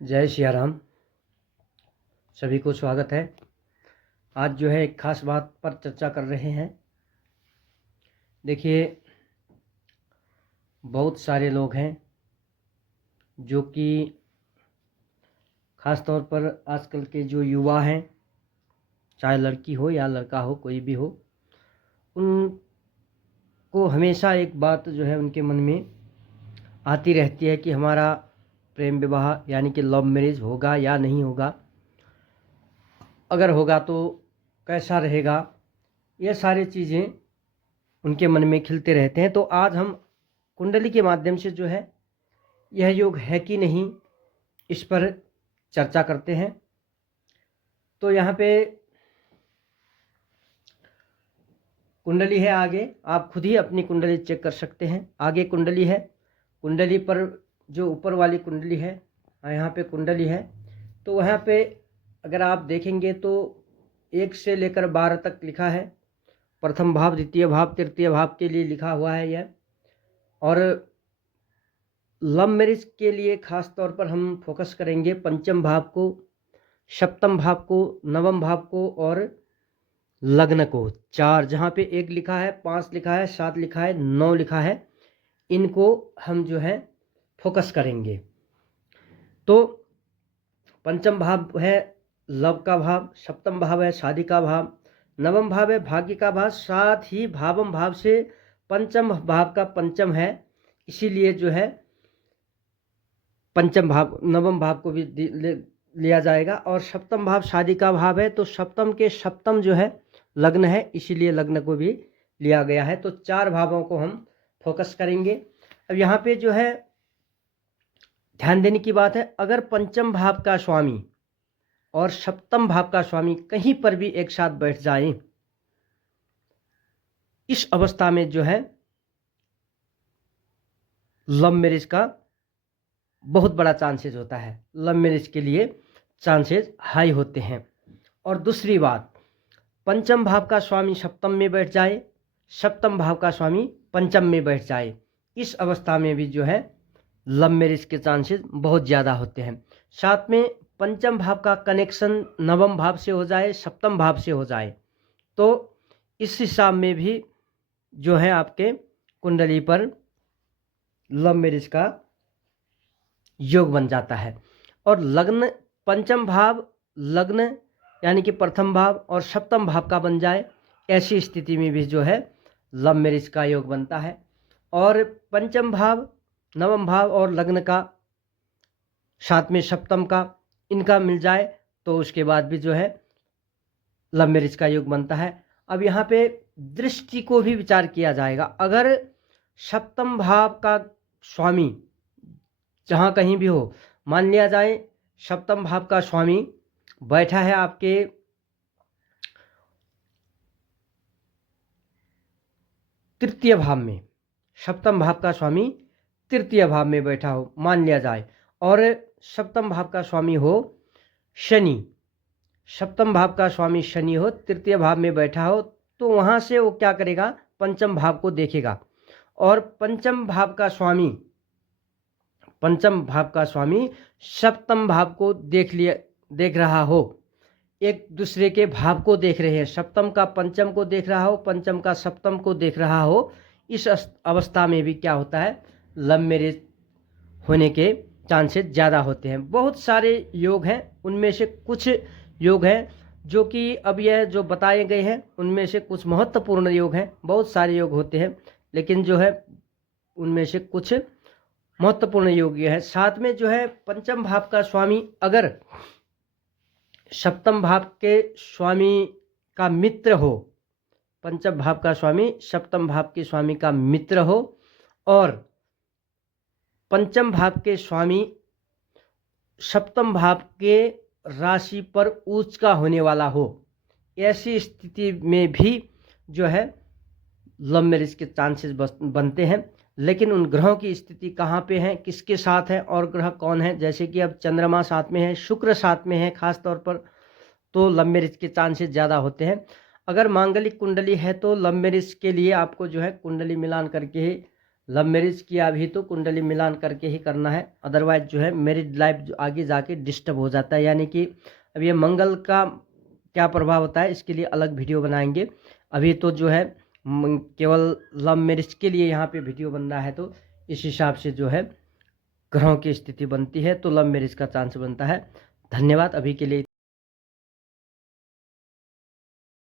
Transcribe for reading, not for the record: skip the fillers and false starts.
जय सिया राम। सभी को स्वागत है। आज जो है एक खास बात पर चर्चा कर रहे हैं। देखिए, बहुत सारे लोग हैं जो कि खास तौर पर आजकल के जो युवा हैं, चाहे लड़की हो या लड़का हो, कोई भी हो, उनको हमेशा एक बात जो है उनके मन में आती रहती है कि हमारा प्रेम विवाह यानी कि लव मैरिज होगा या नहीं होगा, अगर होगा तो कैसा रहेगा। ये सारी चीज़ें उनके मन में खिलते रहते हैं। तो आज हम कुंडली के माध्यम से जो है यह योग है कि नहीं, इस पर चर्चा करते हैं। तो यहाँ पे कुंडली है, आगे आप खुद ही अपनी कुंडली चेक कर सकते हैं। आगे कुंडली है, कुंडली पर जो ऊपर वाली कुंडली है, यहाँ पे कुंडली है, तो वहाँ पे अगर आप देखेंगे तो 1 से लेकर 12 तक लिखा है। प्रथम भाव, द्वितीय भाव, तृतीय भाव के लिए लिखा हुआ है यह। और लव मैरिज के लिए खास तौर पर हम फोकस करेंगे पंचम भाव को, सप्तम भाव को, नवम भाव को और लग्न को। 4 जहाँ पे 1 लिखा है, 5 लिखा है, 7 लिखा है, 9 लिखा है, इनको हम जो है फोकस करेंगे। तो पंचम भाव है लव का भाव, सप्तम भाव है शादी का भाव, नवम भाव है भाग्य का भाव, साथ ही भावम भाव से पंचम भाव का पंचम है, इसीलिए जो है पंचम भाव, नवम भाव को भी लिया जाएगा। और सप्तम भाव शादी का भाव है, तो सप्तम के सप्तम जो है लग्न है, इसीलिए लग्न को भी लिया गया है। तो 4 भावों को हम फोकस करेंगे। अब यहाँ पे जो है ध्यान देने की बात है, अगर पंचम भाव का स्वामी और सप्तम भाव का स्वामी कहीं पर भी एक साथ बैठ जाएं, इस अवस्था में जो है लव मैरिज का बहुत बड़ा चांसेस होता है। लव मैरिज के लिए चांसेस हाई होते हैं। और दूसरी बात, पंचम भाव का स्वामी सप्तम में बैठ जाए, सप्तम भाव का स्वामी पंचम में बैठ जाए, इस अवस्था में भी जो है लव मैरिज के चांसेस बहुत ज़्यादा होते हैं। साथ में पंचम भाव का कनेक्शन नवम भाव से हो जाए, सप्तम भाव से हो जाए, तो इस हिसाब में भी जो है आपके कुंडली पर लव मैरिज का योग बन जाता है। और लग्न, पंचम भाव लग्न यानी कि प्रथम भाव और सप्तम भाव का बन जाए, ऐसी स्थिति में भी जो है लव मैरिज का योग बनता है। और पंचम भाव, नवम भाव और लग्न का, साथ में सप्तम का, इनका मिल जाए तो उसके बाद भी जो है लव मैरिज का योग बनता है। अब यहाँ पे दृष्टि को भी विचार किया जाएगा। अगर सप्तम भाव का स्वामी जहाँ कहीं भी हो, मान लिया जाए सप्तम भाव का स्वामी बैठा है आपके तृतीय भाव में, सप्तम भाव का स्वामी तृतीय भाव में बैठा हो मान लिया जाए, और सप्तम भाव का स्वामी हो शनि, सप्तम भाव का स्वामी शनि हो, तृतीय भाव में बैठा हो, तो वहाँ से वो क्या करेगा, पंचम भाव को देखेगा। और पंचम भाव का स्वामी, पंचम भाव का स्वामी सप्तम भाव को देख रहा हो, एक दूसरे के भाव को देख रहे हैं, सप्तम का पंचम को देख रहा हो, पंचम का सप्तम को देख रहा हो, इस अवस्था में भी क्या होता है, लव मैरिज होने के चांसेस ज़्यादा होते हैं। बहुत सारे योग हैं, उनमें से कुछ योग हैं जो कि अब यह जो बताए गए हैं उनमें से कुछ महत्वपूर्ण योग हैं। बहुत सारे योग होते हैं, लेकिन जो है उनमें से कुछ महत्वपूर्ण योग है। साथ में जो है पंचम भाव का स्वामी अगर सप्तम भाव के स्वामी का मित्र हो, पंचम भाव का स्वामी सप्तम भाव के स्वामी का मित्र हो, और पंचम भाव के स्वामी सप्तम भाव के राशि पर उच्च का होने वाला हो, ऐसी स्थिति में भी जो है लव मैरिज के चांसेस बनते हैं। लेकिन उन ग्रहों की स्थिति कहाँ पे है, किसके साथ है और ग्रह कौन है, जैसे कि अब चंद्रमा साथ में है, शुक्र साथ में है खास तौर पर, तो लव मैरिज के चांसेस ज़्यादा होते हैं। अगर मांगलिक कुंडली है तो लव मैरिज के लिए आपको जो है कुंडली मिलान करके ही लव मैरिज किया अभी तो कुंडली मिलान करके ही करना है, अदरवाइज जो है मैरिज लाइफ जो आगे जाके डिस्टर्ब हो जाता है। यानी कि अब ये मंगल का क्या प्रभाव होता है इसके लिए अलग वीडियो बनाएंगे। अभी तो जो है केवल लव मैरिज के लिए यहाँ पे वीडियो बन रहा है, तो इस हिसाब से जो है ग्रहों की स्थिति बनती है तो लव मैरिज का चांस बनता है। धन्यवाद अभी के लिए।